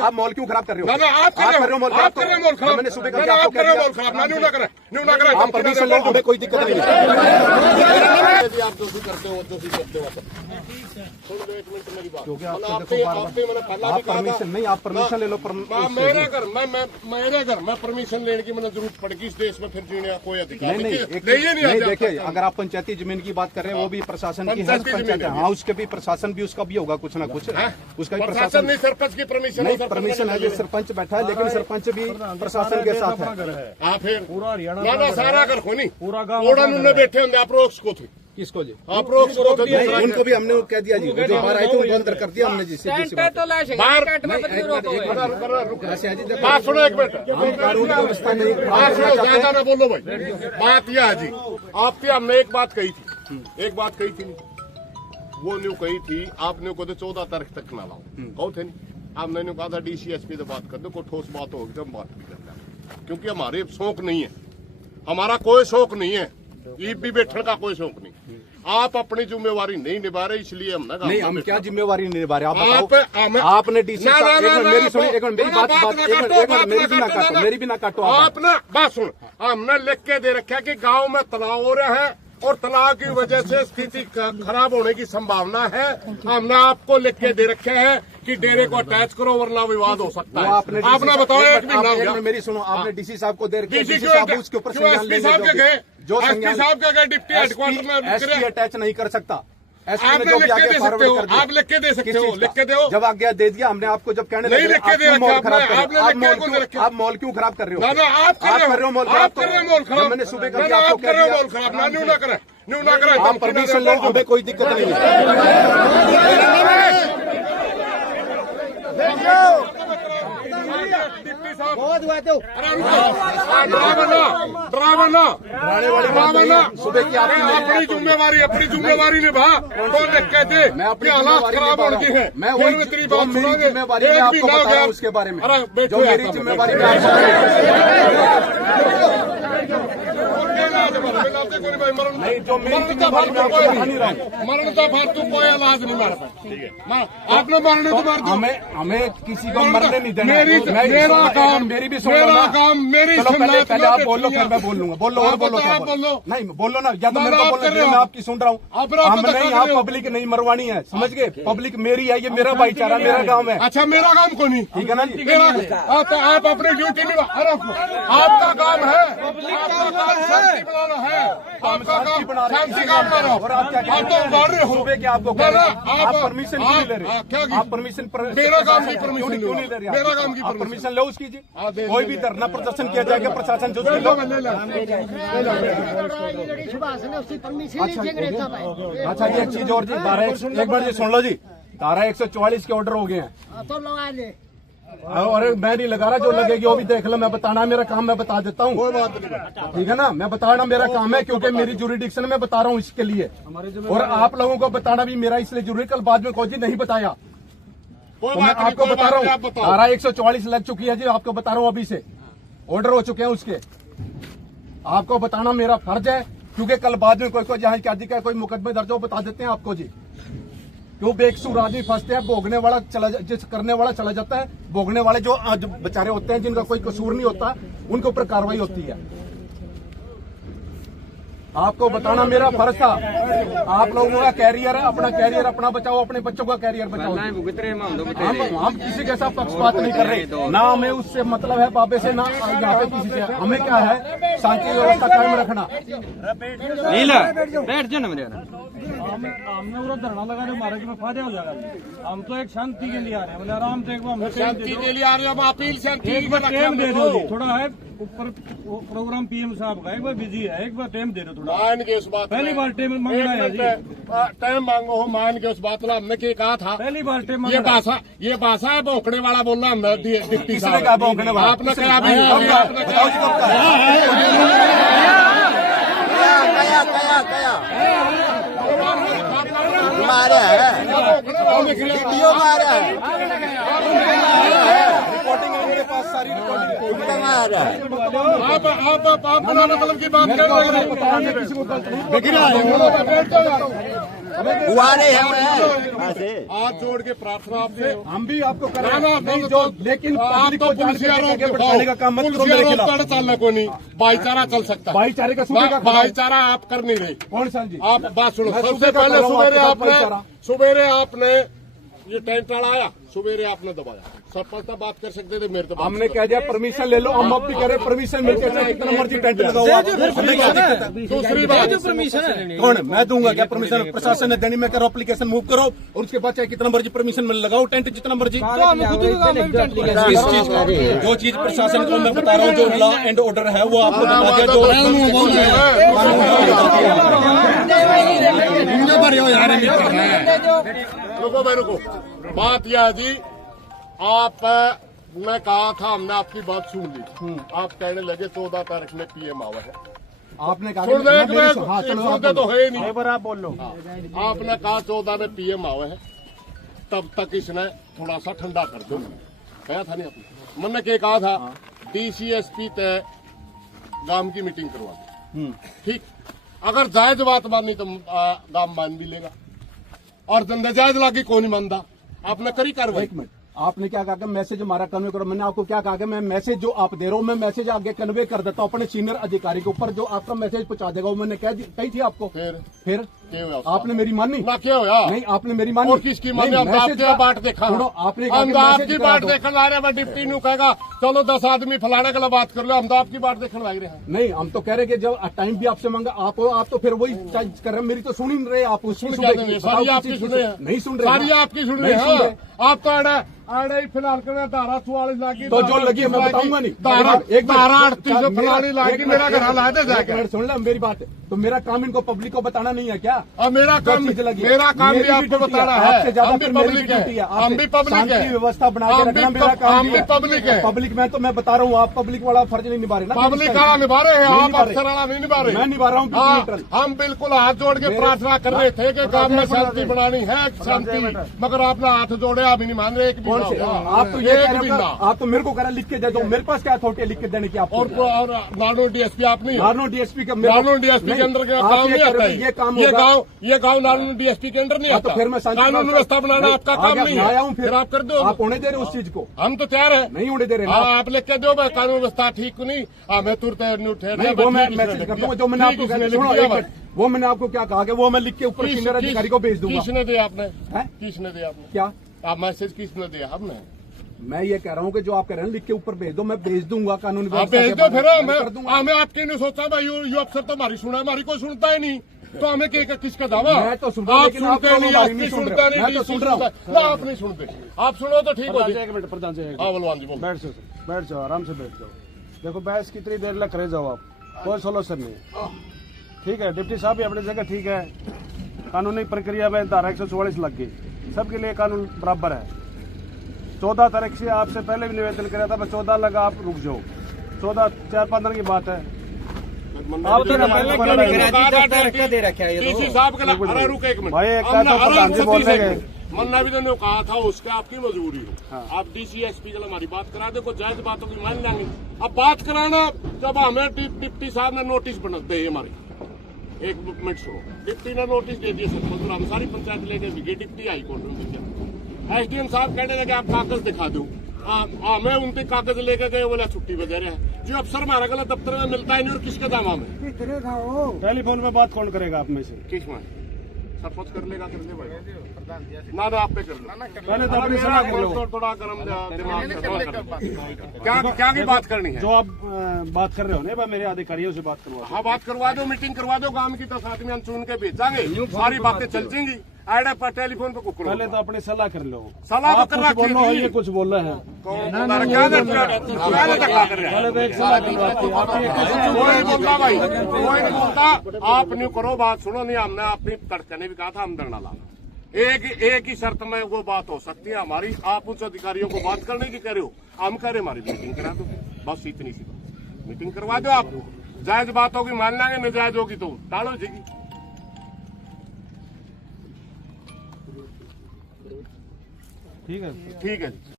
आप मॉल क्यों खराब कर रहे हो? आप कर रहे हो मॉल खराब। मैंने सुबह कहा आप कर रहे हो मॉल खराब। न्यू ना करें। आप परमिशन लो, हमें कोई दिक्कत नहीं है। आप जो भी करते हो एक मिनट मेरी बात, क्योंकि आप परमिशन नहीं, आप परमिशन ले लो। मेरे घर मैं परमिशन लेने की मैंने जरूरत पड़ेगी इस देश में, फिर जीने का कोई अधिकार नहीं। देखिए, अगर आप पंचायती जमीन की बात कर रहे हैं, वो भी प्रशासन की है पंचायत। हाँ, उसके भी प्रशासन भी उसका भी होगा कुछ ना कुछ। उसका भी प्रशासन नहीं, सरपंच की परमिशन नहीं, परमिशन है। सरपंच बैठा है, लेकिन सरपंच भी प्रशासन के साथ है। आप फिर पूरा हरियाणा सारा घर को नहीं, पूरा गाँव बैठे होंगे। आप रोक को थे किसको जी? आप रोक उनको भी हमने कह दिया जी, जो बाहर आए थे उनको अंदर कर दिया हमने जी। बात सुनो एक मिनट, कानून व्यवस्था नहीं ज्यादा ना बोलो भाई। बात यह है जी, आपसे हमने एक बात कही थी, वो न्यू कही थी आपने को 14 तारीख तक ना लाओ कहो थे नहीं। आपने न्यू कहा था DCSP से बात कर दो, कोई ठोस बात होगी तो हम बात भी करते हैं, क्योंकि हमारे शौक नहीं है, हमारा कोई शौक नहीं है, भी बैठने का कोई शौक नहीं। आप अपनी जिम्मेवारी नहीं निभा रहे, इसलिए हम नहीं, हम क्या जिम्मेवारी नहीं निभा रहे? आप आपने DC मेरी सुनिए, एक मिनट मेरी बात मेरी भी ना काटो। आपने बात सुन, हमने लिख के दे रखा कि गांव में तनाव हो रहा है और तनाव की वजह से स्थिति खराब होने की संभावना है। हमने आपको लिख के दे रखे है कि डेरे को अटैच करो वरना विवाद हो सकता है। आपने बताओ एक महीना मेरी सुनो, आपने DC साहब को दे रखे, DC साहब उसके ऊपर संज्ञान साहब के गए, जो साहब के गए डिप्टी हेडक्वार्टर में SP अटैच नहीं कर सकता। आप लिख के दे सकते हो, आप लिख के दे सकते हो, लिख के दो। जब आज्ञा दे दिया हमने आपको, जब कहने नहीं लिख के दे रखा, आप मॉल क्यों खराब कर रहे हो? आप कर रहे हो मॉल खराब। मैंने सुबह कर दिया, आप कर रहे हो मॉल खराब। न्यू ना करें। आप परमिशन लो, हमें कोई दिक्कत नहीं है। सुबह की अपनी जिम्मेवारी निभा तो कहते मैं अपनी हालात खराब होने की है। मैं वही जिम्मेवारी आपको बता रहा हूँ उसके बारे में, जो मेरी जिम्मेवारी नहीं, जो मेरी जिम्मेवारी में आपको बता नहीं रहा हूँ। मरण का फालतू कोई इलाज नहीं मेरे पास। आपने मरने तो मार दो, हमें किसी को मरने नहीं देना। मेरा काम, मेरी भी मेरा काम, मेरी पहले आप बोल लो, फिर मैं बोल लूंगा। बोलो और बोलो, नहीं बोलो ना, या तो मेरे को बोलो, मैं आपकी सुन रहा हूँ। हमने यहाँ पब्लिक नहीं मरवानी है, समझ गए? पब्लिक मेरी है, ये मेरा भाईचारा, मेरा काम है। अच्छा, मेरा काम को नहीं, ठीक है ना जी? आप अपनी ड्यूटी निभा, आपका काम है, शांति बनाना है, आपका काम शांति का बनाना। और आप क्या आप तो मार रहे हो सुबह के आपको आप परमिशन क्यों नहीं ले रहे? आप परमिशन मेरा काम की परमिशन क्यों नहीं ले रहे? मेरा काम की परमिशन लो उसकी जी। कोई भी धरना प्रदर्शन किया जाएगा, प्रशासन जो अच्छा जी, एक चीज और जी, एक बार जी सुन लो जी, धारा 144 के ऑर्डर हो गए हैं। अरे मैं नहीं लगा रहा, जो लगेगी वो भी देख लो। मैं बताना मेरा काम, मैं बता देता हूँ, ठीक है ना? मैं बताना मेरा काम है, क्योंकि मेरी जुरिडिक्शन में बता रहा हूँ इसके लिए, और आप लोगों को बताना भी मेरा इसलिए जरूरी। कल बाद में कोई जी नहीं बताया तो मैं आपको बता रहा हूँ, धारा 144 लग चुकी है जी, आपको बता रहा हूँ, अभी से ऑर्डर हो चुके हैं उसके। आपको बताना मेरा फर्ज है, क्योंकि कल बाद में कोई जहाँ क्या दिखा, कोई मुकदमे दर्ज हो, बता देते हैं आपको जी। क्यों बेकसूर आदमी फंसते हैं, भोगने वाला जिस करने वाला चला जाता है, भोगने वाले जो बेचारे होते हैं, जिनका कोई कसूर नहीं होता, उनके ऊपर कार्रवाई होती है। आपको बताना मेरा फर्ज था। आप लोगों का कैरियर है, अपना कैरियर अपना बचाओ, अपने बच्चों का कैरियर बचाओ। हम किसी के साथ पक्षपात नहीं कर रहे, ना हमें उससे मतलब है बाबे से, ना यहाँ पे किसी से। हमें क्या है, शांति व्यवस्था कायम रखना। बैठ जाओ ना मेरे, हमने पूरा धरना लगा रहे, हमारे में फायदा हो जाएगा। हम तो एक शांति के लिए आ रहे हैं, मतलब आराम से शांति के लिए आ रहे हैं। हम अपील शांति एक बार टाइम दे दो, थोड़ा है ऊपर प्रोग्राम PM साहब का, एक बार बिजी है, एक बार टाइम दे दो थोड़ा। मान के उस बात, पहली बार टाइम मांगना है जी, टाइम मांगो हो, मान के उस बात में हमने क्या कहा था, पहली बार टाइम। ये भाषा है भौंकने वाला बोलना, हमने डिप्टी साहब भौंकने वाला आपने कहा मारा है, वीडियो मारा है, रिकॉर्डिंग है मेरे पास, सारी रिकॉर्डिंग मारा है। आप मतलब की बात कर रहे हैं। हुआरे हैं हाथ जोड़ के प्रार्थना आपसे। हम भी आपको कर ना, रहे ना, हैं नहीं तो- जो लेकिन आप पब्लिक तो को जान पुलिस के आरोप आगे बढ़ाने का काम मत करो पुलिस मेरे आरोप खिलाफ। चलने को नहीं, भाईचारा चल सकता है। भाईचारे का सूबे का खिलाफ। भाईचारा आप कर नहीं रहे। कौन सा जी? आप बात सुनो, मैं सबसे सूबे का पहले कर रहा हूँ, सवेरे आपके साथ सवेरे आपने ये टेंट आया, सवेरे आपने दबाया। सरपंच तो बात कर सकते थे, मेरे तो बात हमने कर- कह दिया परमिशन ले लो, हम अब भी कह रहे परमिशन मिलके चाहे कितना मर्जी टेंट लगाओ आप। हमें क्या दिक्कत है? दूसरी बात कौन? मैं दूंगा क्या परमिशन? प्रशासन ने देनी, मैं करो एप्लीकेशन मूव करो और उसके बाद चाहे कितना मर्जी परमिशन मिल लगाओ टेंट जितना मर्जी। इस चीज का जो चीज प्रशासन को मैं बता रहा हूँ, जो लॉ एंड ऑर्डर है वो आपको बता दिया। रुको भाई रुको, बात यह है जी, आप मैं कहा था, हमने आपकी बात सुन ली। आप कहने लगे 14 तारीख में पीएम आवा है। आपने कहा सुन रहे कि हाँ, चलो आप सुनते तो बोलो। है ही नहीं। आप बोल लो। आपने कहा 14 में पीएम आवे है, तब तक इसने थोड़ा सा ठंडा कर दो। कहा था नहीं आपने? मैंने क्या कहा था, डीसीएसपी तय गांव की मीटिंग करवा दो। ठीक, अगर जायज बात माननी तो गांव मान भी लेगा, और धंधे जायज लागी कौन नहीं मानता। आपने करी कार्रवाई। एक मिनट, आपने क्या कहा कि मैसेज हमारा कन्वे करो? मैंने आपको क्या कहा कि मैं मैसेज जो आप दे रहा हूँ, मैं मैसेज आगे कन्वे कर देता हूँ अपने सीनियर अधिकारी के ऊपर, जो आपका मैसेज पहुंचा देगा। वो मैंने कही थी आपको। फिर फिर क्या हुआ? आपने मेरी मानी? ना क्या होया? नहीं, आपने मेरी मानी। और किसकी मानी? नहीं, हम मैसेज आपकी का- बाट देखा। सुनो, आपने कहा हम कि तो मैसेज आपकी करा बाट दो। देखने आ रहे हैं, डिप्टी नु कहेगा चलो 10 आदमी फलाने के लिए बात कर लो, हम तो आपकी बाट देखने लग रहे हैं। नहीं, हम तो कह रहे हैं कि जब टाइम भी आपसे मांगा, आप तो फिर वही चार्ज कर रहे हैं। मेरी तो सुन ही नहीं रहे आप। उसकी सुन सुबह क्या की देंगे? बताओ सारी किसी आपकी चीज़ सुन की- रहे हैं। नहीं सुन रहे। सारी हाँ। आपकी सुन नहीं रहे सुन हैं। रहे। आप तो आड़े फिलहाल कर धारा 44 लागी, तो जो लगी है मैं बताऊंगा नहीं। धारा एक मिनट, धारा 38 फलानी लागी, एक मेरा मिनट, घर ला दे एक जाके। मिनट सुन ले मेरी बात। तो मेरा काम इनको पब्लिक को बताना नहीं है क्या? और मेरा काम जो चीज़ लगी है। मेरा काम भी मेरी आपको ड्यूटी बताना है। है। आपसे ज्यादा हम भी फिर मेरी पब्लिक ड्यूटी है। है, हम भी पब्लिक शांति है, व्यवस्था बना के हम रखना भी मेरा काम हम भी भी है। पब्लिक है। पब्लिक में तो मैं बता रहा हूँ, आप पब्लिक वाला फर्ज नहीं निभा रहे ना। पब्लिक वाला निभा रहे हैं, नहीं आप निभा रहे। अफसर वाला नहीं निभा रहे। मैं निभा रहा हूँ बिल्कुल हाँ, न्यूट्रल। हम बिल्कुल हाथ जोड़ के प्रार्थना कर रहे थे कि गांव में शांति बनानी है, शांति, मगर आपने हाथ जोड़े, आप नहीं मान रहे। एक भी कौन ना से? हुआ। आप तो ये कह एक रहे भी हो, ना। आप तो मेरे को कह रहे हैं लिख के दे दो। मेरे पास क्या अथॉरिटी है लिख के देने की आपको? और नानो डीएसपी आप नहीं हो? नानो डीएसपी का नानो डीएसपी के अंदर का काम नहीं आता है। ये गांव नानो डीएसपी के अंदर नहीं हाँ, तो आता। फिर मैं शांति कानून व्यवस्था बनाना आपका काम नहीं आया हूँ। है, फिर आप कर दो। आप होने दे रहे उस चीज को? हम तो तैयार है, नहीं होने दे रहे ना। हाँ, आप लिख के दो भाई, कानून व्यवस्था ठीक नहीं, मैं तुरंत ठहर नहीं, वो मैं मैसेज कर दूंगा। जो मैंने आपको कहा, सुनो एक मिनट, वो मैंने आपको क्या कहा कि वो मैं लिख के ऊपर सीनियर अधिकारी को भेज दूंगा। किसने दिया आपने? हैं? किसने दिया आपने? क्या? आप मैसेज किसने दिया? हमने। मैं ये कह रहा हूँ कि जो आप कह रहे हैं लिख के ऊपर भेज दो, मैं भेज दूंगा। कानून आप व्यवस्था भेज के दो बारे फिर। में मैं कर दूंगा। हमें आपके नहीं सोचा भाई, यू अफसर तो हमारी सुना, हमारी कोई सुनता ही नहीं, तो हमें किसका दावा? मैं तो सुन रहा हूं, आप लेकिन आप सुनते लोग नहीं, हमारी आप नहीं सुन सुनते रहे। नहीं, मैं तो सुन रहा हूं। ना आप नहीं सुनते, आप सुनो तो ठीक हो जी। एक मिनट प्रधान जी, हाँ बलवान जी बोलो। बैठ जाओ, आराम से बैठ जाओ। देखो बहस कितनी देर लग करे जाओ आप, कोई सोल्यूशन नहीं। ठीक है, डिप्टी साहब भी अपनी जगह ठीक है, कानूनी प्रक्रिया में धारा 144 लग गई, सबके लिए कानून बराबर है। 14 तारीख से आपसे पहले भी निवेदन कराया था, बस 14 लगा, आप रुक जाओ। 14 4-5 दिन की बात है। आप तो दे रखे हैं डीसी साहब के लिए। अरे रुक एक मिनट भाई, एक का तो प्रधान जी बोल रहे हैं। मन्ना भी तो कहा था उसके आपकी मजबूरी हो। आप डीसीएसपी के लिए हमारी बात करा दे, कोई जायज बातों की मान लेंगे। अब बात कराना, जब हमें डिप्टी साहब ने नोटिस बना दे हमारे, एक मिनट सुनो, डिप्टी ने नोटिस दे दिया सरपंच, हम सारी पंचायत लेके भी गए, डिप्टी हाईकोर्ट में भी गया। एसडीएम साहब कहने लगे आप कागज दिखा दो। हमें उनके कागज लेके गए, बोला छुट्टी वगैरह है। जो अफसर हमारा गला दफ्तर में मिलता है नहीं, और किसके दावा में? टेलीफोन में बात कौन करेगा आप में से? किस में? सरपंच कर लेगा, कर ले भाई। ना आप पे कर लो, पहले तो अपनी सलाह कर लो। थोड़ा गर्म दिमाग से थोड़ा कर। क्या की बात करनी है? जो आप बात कर रहे हो ना, मेरे अधिकारियों से बात करवा। हाँ, बात करवा दो, मीटिंग करवा दो गांव की, 10 आदमी हम चुन के भेजांगे, सारी बातें चल जाएंगी। आइडा पर टेलीफोन पे कुकड़ो। पहले तो अपनी सलाह कर लो। सलाह तो आप कर कुछ रखी बोलो, थी। ये कुछ बोल रहे हैं। पहले तो एक सलाह करवाती है। आप ये कैसे कोई नहीं बोलता भाई, कोई नहीं बोलता। आप नहीं करो बात, सुनो नहीं, हमने अपनी तड़के ने भी कहा था हम धरना लाना। एक ही शर्त में वो बात हो सकती है हमारी। आप उच्च अधिकारियों को बात करने की कह रहे हो, हम कह रहे हमारी मीटिंग करा दो, बस इतनी सी बात। मीटिंग करवा दो आप, जायज बात होगी मान लेंगे, नाजायज होगी तो टालो जाएगी। ठीक है। ठीक है।